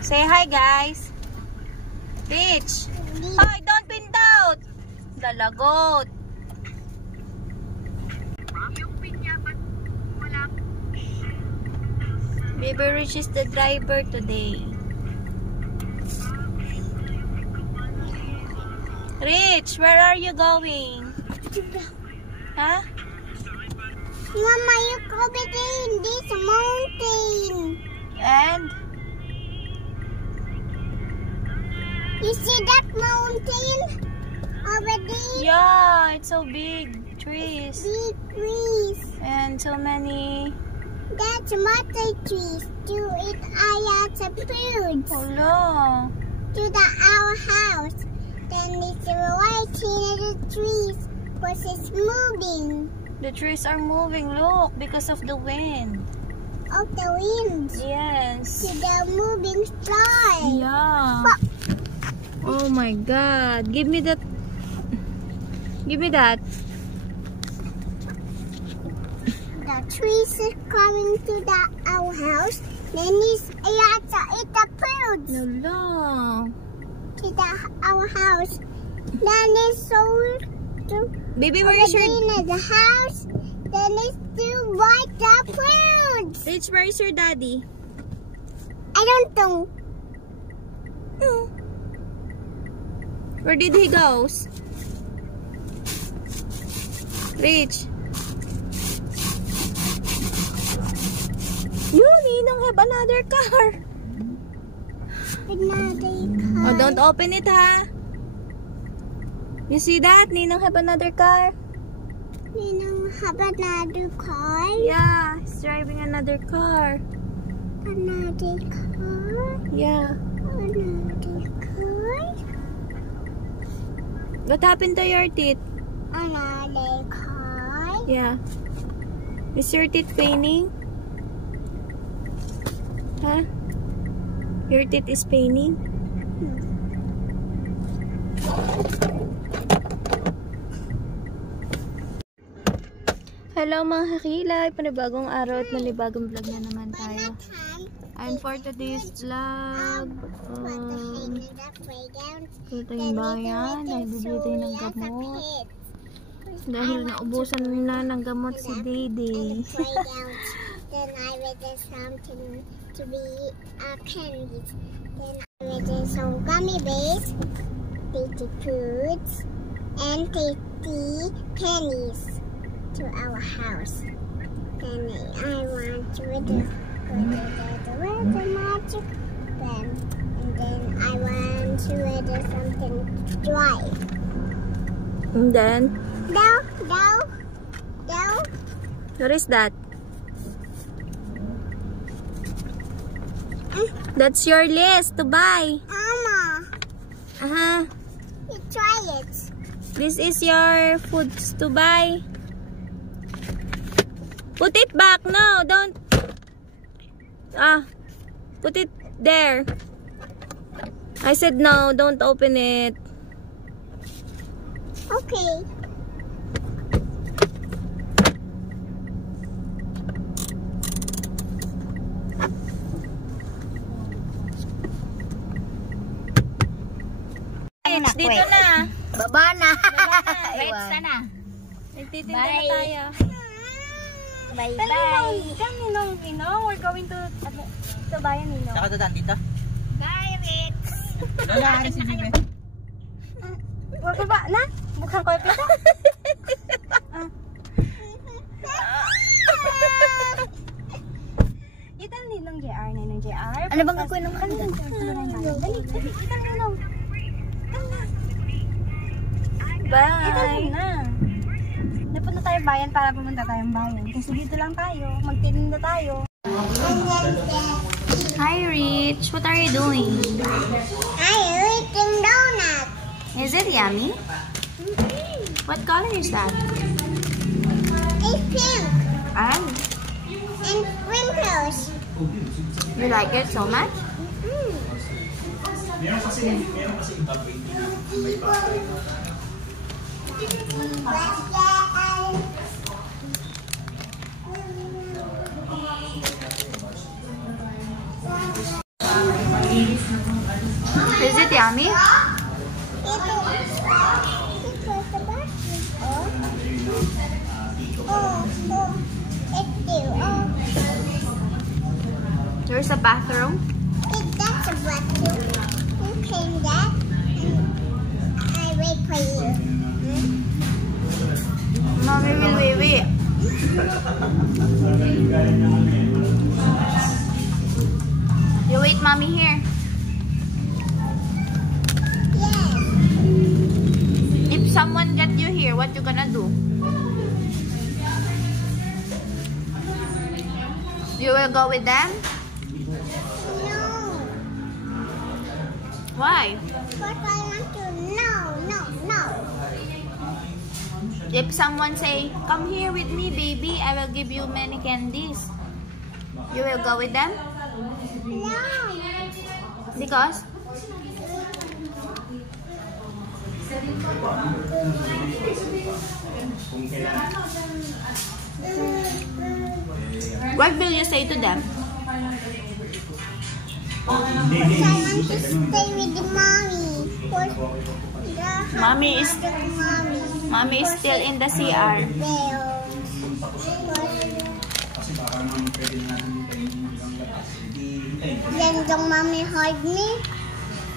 Say hi, guys. Rich. Hoy, don't pin out. Dalagot. Baby Rich is the driver today. Rich, where are you going? Huh? Mama, you go between this mountain. And? You see that mountain over there? Yeah, it's so big. Trees. Big trees. And so many. That's mother trees. To eat lots of fruits. Oh no. To our house. Then it's waiting at the trees because it's moving. The trees are moving, look, because of the wind. Of the wind. Yes. To the moving star. Yeah. Oh my God. Give me that. Give me that. The trees are coming to our house. Then it's lots of eat the fruits. No. To our house. Then it's so Baby, where is your... the house. Then it's to buy the fruits. Rich, where is your daddy? I don't know. Where did he go? Rich. You, Ninong have another car. Another car. Oh, don't open it, ha? You see that? Ninong have another car. Ninong have another car. Yeah, he's driving another car. Another car. Yeah. Another car. What happened to your teeth? Another car. Yeah. Is your teeth paining? Huh? Your teeth is paining? Hello mga kakilay! Panibagong araw at malibagong vlog na naman tayo. And for today's vlog, punta yung bayan, nagbibili tayo ng gamot. Dahil naubusan na ng gamot si Dede. Then I read something to be candies. Then I read some gummy bears, tasty fruits, and tasty pennies to our house. Then I want to read the magic pen, and then I want to read something dry. And then? No. What is that? That's your list to buy. Mama. You try it. This is your foods to buy. Put it back. No, don't. Put it there. I said no, don't open it. Okay. Dito na. Baba na. Right sana. Nagtitinda na tayo. Bye-bye. Ninong. We're going to bayan, Ninong. Saka dadaan dito? Bye, Ritz. Wala si Bibi. Wala ba na? Buksan ko yung pito. Itan Ninong JR. Ninong JR. Ano bang gagawin ng kanila? Dali. Itan Ninong. Bye! Ito na. Napunta tayo bayan para pumunta tayong bayan. Kasi dito lang tayo. Magtitinda tayo. Hi, Rich. What are you doing? I'm eating donut. Is it yummy? What color is that? It's pink. And sprinkles. you like it so much? Meron kasi Is it yummy? There's a bathroom. That's a bathroom. Okay, Dad. I wait for you. Mommy will wait. You wait, Mommy, here. Yes. If someone get you here, what you gonna do? You will go with them? No. Why? But I want to. No. If someone say, come here with me, baby, I will give you many candies. You will go with them? No. Because? What will you say to them? I want to stay with the mommy. Mommy is still in the CR. Then the mommy hug me.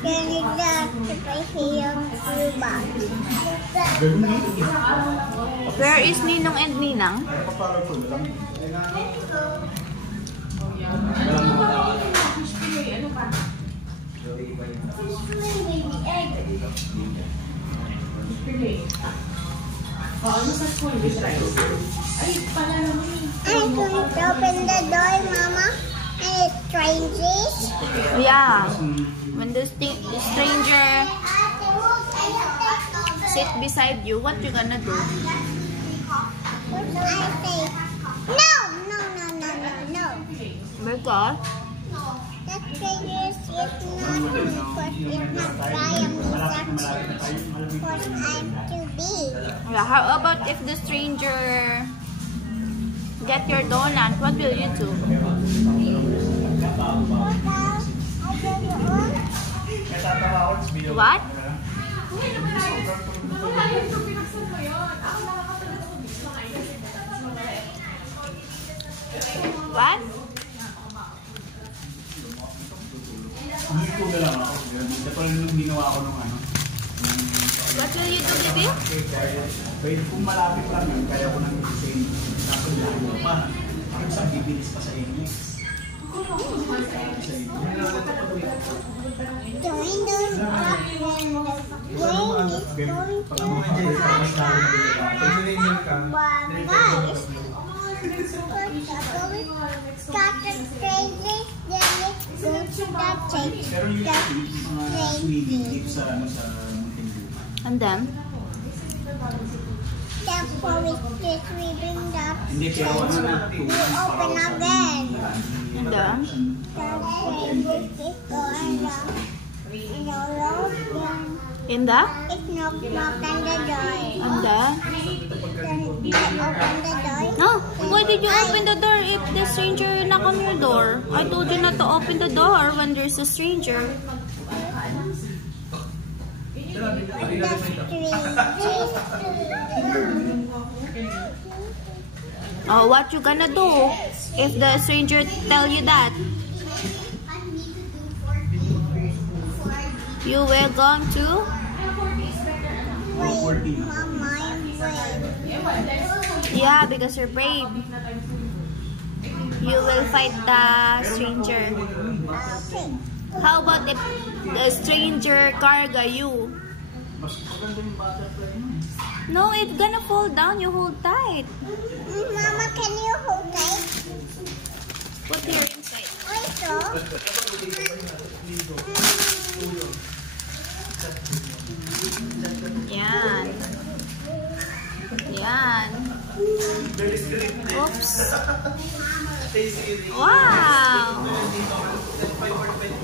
Then it if I hear you back. Where is Ninong and Ninang? I'm going to open the door, Mama. And it's strangers. Yeah. When the stranger sit beside you, what you gonna do? What should I say? No. Because? That strangers is not because it's not Siamese actually. Because I'm too big. Yeah, how about if the stranger get your donut, what will you do? What? What? What will you do, baby? Kung malapit lang yun, kaya ko nang i-design. Tapos layo pa. Ang isang bibilis pa sa inyo. Join the up when the rain is going to start the strangers, then it's going to that change. Pero yung mga swimming tips sa Muntinlupa. And then? Therefore, we bring that Hindi, pero ano na, we open again. And then? The strangers is going down. In the? It's knock on the door. And then? Then we open the door. No, why did you open the door if the stranger knock on your door? I told you not to open the door when there's a stranger. Oh, what you gonna do if the stranger tell you that? You will going to? Wait, Mama, I'm brave. Yeah, because you're brave. You will fight the stranger. Okay. How about if the stranger carga you? No, it's gonna fall down. You hold tight. Mama, can you hold tight? Put here inside. Also, Yan. Yan. Oops. Wow.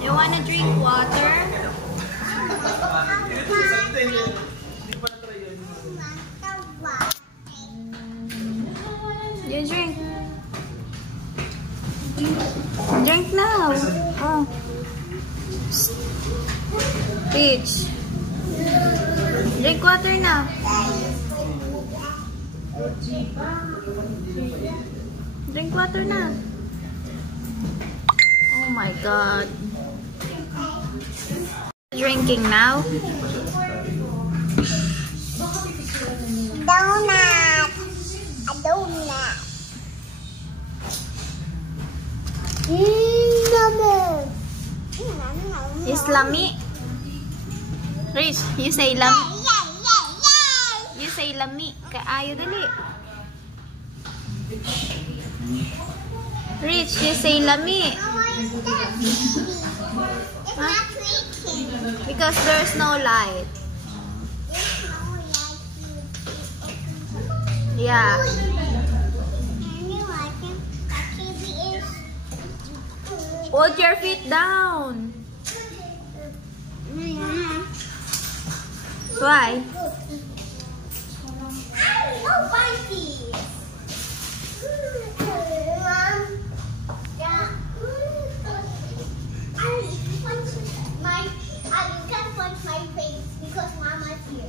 You wanna drink water? You drink. Drink now. Oh. Peach. Drink water na. Drink water na. Oh my God. Drinking now? Donut. A donut. Islami. Rich, you say lami. You say lami. Kaayo dali. Rich, you say lami. It's not tweaking. Because there's no light. Yeah. Put your feet down. Why? I can't punch my face because Mama's here.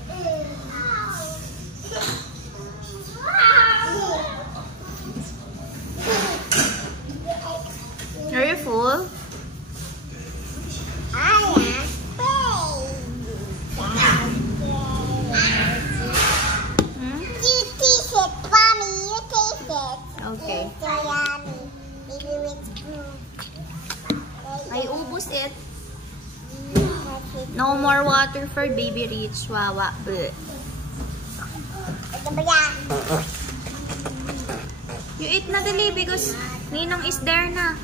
Are you full? Hmm? You taste it, Mommy. You taste it. Okay. It's so yummy. Maybe it's blue. I ubus it. No more water for baby Rich. Wawa. Bleh. Ito ba yan? You eat na dali because Ninong is there na.